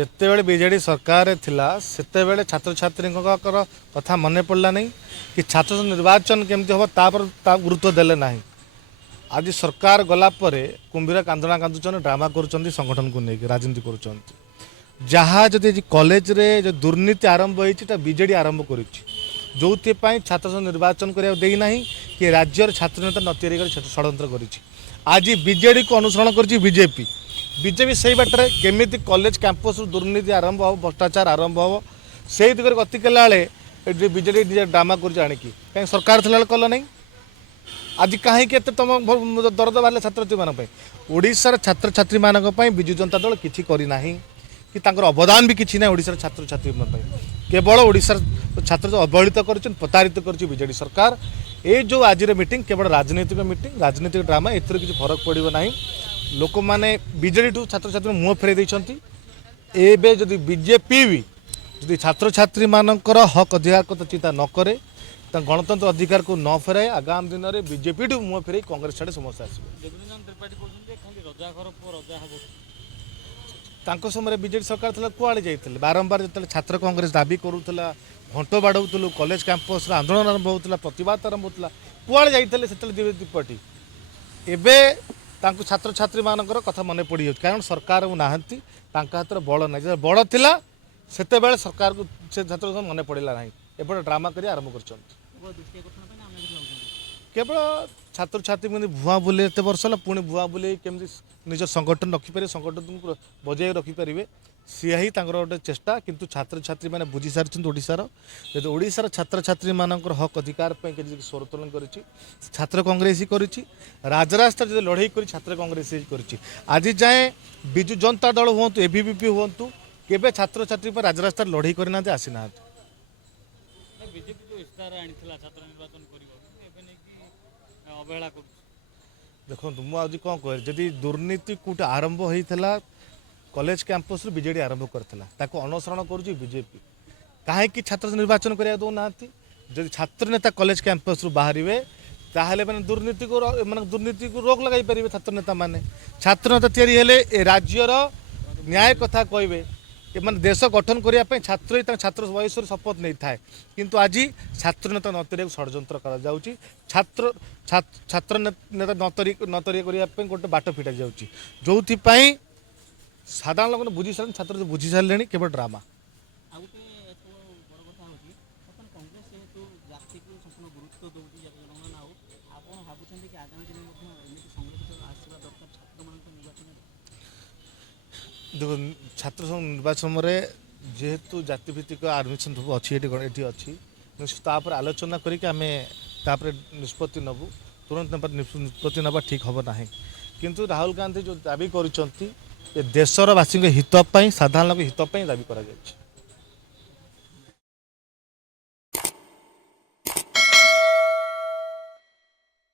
ଯେତେବେଳେ ବିଜେଡି ସରକାର ଥିଲା ସେତେବେଳେ ଛାତ୍ରଛାତ୍ରୀଙ୍କର କଥା ମନେ ପଡ଼ିଲା ନାହିଁ କି ଛାତ୍ର ନିର୍ବାଚନ କେମିତି ହେବ ତା ଗୁରୁତ୍ୱ ଦେଲେ ନାହିଁ। ଆଜି ସରକାର ଗଲା ପରେ କୁମ୍ଭୀର କାନ୍ଦଣା କାନ୍ଦୁଛନ୍ତି, ଡ୍ରାମା କରୁଛନ୍ତି, ସଂଗଠନକୁ ନେଇକି ରାଜନୀତି କରୁଛନ୍ତି। ଯାହା ଯଦି କଲେଜରେ ଯେଉଁ ଦୁର୍ନୀତି ଆରମ୍ଭ ହୋଇଛି ତା ବିଜେଡି ଆରମ୍ଭ କରିଛି, ଯେଉଁଥିପାଇଁ ଛାତ୍ର ନିର୍ବାଚନ କରିବାକୁ ଦେଇନାହିଁ କି ରାଜ୍ୟର ଛାତ୍ରନେତା ନ ତିଆରି କରି ଷଡ଼ଯନ୍ତ୍ର କରିଛି। ଆଜି ବିଜେଡିକୁ ଅନୁସରଣ କରିଛି ବିଜେପି। ବିଜେପି ସେଇ ବାଟରେ କେମିତି କଲେଜ କ୍ୟାମ୍ପସ୍ରୁ ଦୁର୍ନୀତି ଆରମ୍ଭ ହେବ, ଭ୍ରଷ୍ଟାଚାର ଆରମ୍ଭ ହେବ, ସେଇ ଦିଗରେ ଗତି କଲା ବେଳେ ବିଜେଡି ନିଜେ ଡ୍ରାମା କରୁଛି ଆଣିକି। କାହିଁକି ସରକାର ଥିଲାବେଳେ କଲ ନାହିଁ? ଆଜି କାହିଁକି ଏତେ ତୁମ ଦରଦ ବାହାରିଲେ ଛାତ୍ରଛାତ୍ରୀମାନଙ୍କ ପାଇଁ? ଓଡ଼ିଶାର ଛାତ୍ରଛାତ୍ରୀମାନଙ୍କ ପାଇଁ ବିଜୁ ଜନତା ଦଳ କିଛି କରିନାହିଁ କି ତାଙ୍କର ଅବଦାନ ବି କିଛି ନାହିଁ ଓଡ଼ିଶାର ଛାତ୍ରଛାତ୍ରୀଙ୍କ ପାଇଁ। କେବଳ ଓଡ଼ିଶାର ଛାତ୍ର ଅବହେଳିତ କରିଛନ୍ତି, ପ୍ରତାରିତ କରିଛି ବିଜେଡି ସରକାର। এই যে আজির মিটিং কেবল রাজনৈতিক মিটিং, রাজনৈতিক ড্রামা, এর কিছু ফরক পড়ব না। লোক মানে বিজেডি ছাত্রছাত্রী মুহ ফেরাই দিয়েছেন। এবে যদি বিজেপি বি যদি ছাত্রছাত্রী মানকর হক অধিকার কথা চিন্তা নকরে, গণতন্ত্র অধিকার কু ন ফেরায়, আগামী দিনের বিজেপি মুহ ফেরাই কংগ্রেস ছাড়ে সমস্যা আসবে। ତାଙ୍କ ସମୟରେ ବିଜେଡି ସରକାର ଥିଲା, କୁଆଡ଼େ ଯାଇଥିଲେ? ବାରମ୍ବାର ଯେତେବେଳେ ଛାତ୍ର କଂଗ୍ରେସ ଦାବି କରୁଥିଲା, ଘଣ୍ଟ ବାଡ଼ଉଥିଲୁ, କଲେଜ କ୍ୟାମ୍ପସ୍ରେ ଆନ୍ଦୋଳନ ଆରମ୍ଭ ହେଉଥିଲା, ପ୍ରତିବାଦ ଆରମ୍ଭ ହେଉଥିଲା, କୁଆଡ଼େ ଯାଇଥିଲେ ସେତେବେଳେ ଦ୍ୱିପଟି? ଏବେ ତାଙ୍କୁ ଛାତ୍ରଛାତ୍ରୀମାନଙ୍କର କଥା ମନେ ପଡ଼ିଯାଉଛି, କାରଣ ସରକାର ନାହାନ୍ତି, ତାଙ୍କ ହାତରେ ବଳ ନାହିଁ। ଯେତେବେଳେ ବଳ ଥିଲା ସେତେବେଳେ ସରକାରକୁ ସେ ଛାତ୍ରଙ୍କୁ ମନେ ପଡ଼ିଲା ନାହିଁ। ଏପଟେ ଡ୍ରାମା କରି ଆରମ୍ଭ କରିଛନ୍ତି। କେବଳ ଛାତ୍ରଛାତ୍ରୀ କେମିତି ଭୁଆଁ ବୁଲେଇ, ଏତେ ବର୍ଷ ହେଲା ପୁଣି ଭୁଆଁ ବୁଲେଇ କେମିତି ନିଜ ସଂଗଠନ ରଖିପାରିବେ, ସଂଗଠନକୁ ବଜାଇ ରଖିପାରିବେ, ସିଏ ହିଁ ତାଙ୍କର ଗୋଟେ ଚେଷ୍ଟା। କିନ୍ତୁ ଛାତ୍ରଛାତ୍ରୀମାନେ ବୁଝି ସାରିଛନ୍ତି ଓଡ଼ିଶାର, ଯଦି ଓଡ଼ିଶାର ଛାତ୍ରଛାତ୍ରୀମାନଙ୍କର ହକ୍ ଅଧିକାର ପାଇଁ ଯଦି ସ୍ୱରୋତ୍ତୋଳନ କରିଛି, ଛାତ୍ର କଂଗ୍ରେସ ହିଁ କରିଛି। ରାଜରାସ୍ତା ଯଦି ଲଢ଼େଇ କରି ଛାତ୍ର କଂଗ୍ରେସ ହିଁ କରିଛି। ଆଜି ଯାଏଁ ବିଜୁ ଜନତା ଦଳ ହୁଅନ୍ତୁ, ଏବିଭିପି ହୁଅନ୍ତୁ, କେବେ ଛାତ୍ରଛାତ୍ରୀ ପାଇଁ ରାଜରାସ୍ତାରେ ଲଢ଼େଇ କରିନାହାନ୍ତି, ଆସିନାହାନ୍ତି। ଦେଖନ୍ତୁ, ମୁଁ ଆଜି କ'ଣ କହିଲି, ଯଦି ଦୁର୍ନୀତି କେଉଁଠି ଆରମ୍ଭ ହୋଇଥିଲା କଲେଜ କ୍ୟାମ୍ପସ୍ରୁ ବିଜେଡ଼ି ଆରମ୍ଭ କରିଥିଲା, ତାକୁ ଅନୁସରଣ କରୁଛି ବିଜେପି। କାହିଁକି ଛାତ୍ର ନିର୍ବାଚନ କରିବାକୁ ଦେଉନାହାନ୍ତି? ଯଦି ଛାତ୍ର ନେତା କଲେଜ କ୍ୟାମ୍ପସ୍ରୁ ବାହାରିବେ ତାହେଲେ ମାନେ ଦୁର୍ନୀତିକୁ ରୋକ ଲଗାଇ ପାରିବେ ଛାତ୍ର ନେତାମାନେ। ଛାତ୍ର ନେତା ତିଆରି ହେଲେ ଏ ରାଜ୍ୟର ନ୍ୟାୟ କଥା କହିବେ। ଏମାନେ ଦେଶ ଗଠନ କରିବା ପାଇଁ ଛାତ୍ର ହିଁ ତାଙ୍କ ଛାତ୍ର ବୟସରେ ଶପଥ ନେଇଥାଏ। କିନ୍ତୁ ଆଜି ଛାତ୍ର ନେତା ନ ତିଆରିବାକୁ ଷଡ଼ଯନ୍ତ୍ର କରାଯାଉଛି। ଛାତ୍ର ନେତା ନ ତିଆରି କରିବା ପାଇଁ ଗୋଟେ ବାଟ ଫିଟା ଯାଉଛି, ଯେଉଁଥିପାଇଁ ସାଧାରଣ ଲୋକ ବୁଝି ସାରିଲେଣି, ଛାତ୍ର ବୁଝି ସାରିଲେଣି, କେବଳ ଡ୍ରାମା। ଦେଖନ୍ତୁ, ଛାତ୍ର ନିର୍ବାଚନରେ ଯେହେତୁ ଜାତିଭିତ୍ତିକ ଆଡମିସନ୍ ସବୁ ଅଛି, ଏଠି ଅଛି, ନିଶ୍ଚିତ ତାପରେ ଆଲୋଚନା କରିକି ଆମେ ତାପରେ ନିଷ୍ପତ୍ତି ନେବୁ। ତୁରନ୍ତ ନିଷ୍ପତ୍ତି ନେବା ଠିକ୍ ହେବ ନାହିଁ। କିନ୍ତୁ ରାହୁଲ ଗାନ୍ଧୀ ଯେଉଁ ଦାବି କରିଛନ୍ତି, ଏ ଦେଶର ବାସୀଙ୍କ ହିତ ପାଇଁ, ସାଧାରଣ ଲୋକଙ୍କ ହିତ ପାଇଁ ଦାବି କରାଯାଇଛି।